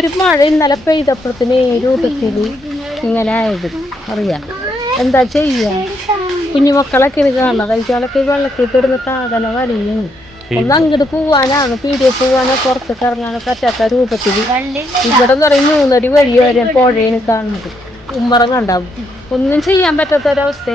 ഒരു മഴ ഇന്നലെ പെയ്തപ്പത്തിന് രൂപത്തില് ഇങ്ങനെ ആയത് അറിയാം. എന്താ ചെയ്യാ? കുഞ്ഞുമക്കളൊക്കെ ഇത് കാണണം, കഴിച്ചാലൊക്കെ വെള്ളത്തിൽ കിടന്ന് സാധന വലിയും. ഒന്ന് അങ്ങോട്ട് പോവാനാണ്, പീടികയിൽ പോവാനോ പുറത്തേക്ക് ഇറങ്ങാനോ പറ്റാത്ത രൂപത്തിൽ. ഇവിടെ എന്ന് പറയും 3 അടി വലിയ വരെ പുഴയാണ് കാണുന്നത്. ഉമ്മറം കണ്ടാവും, ഒന്നും ചെയ്യാൻ പറ്റാത്തൊരവസ്ഥ.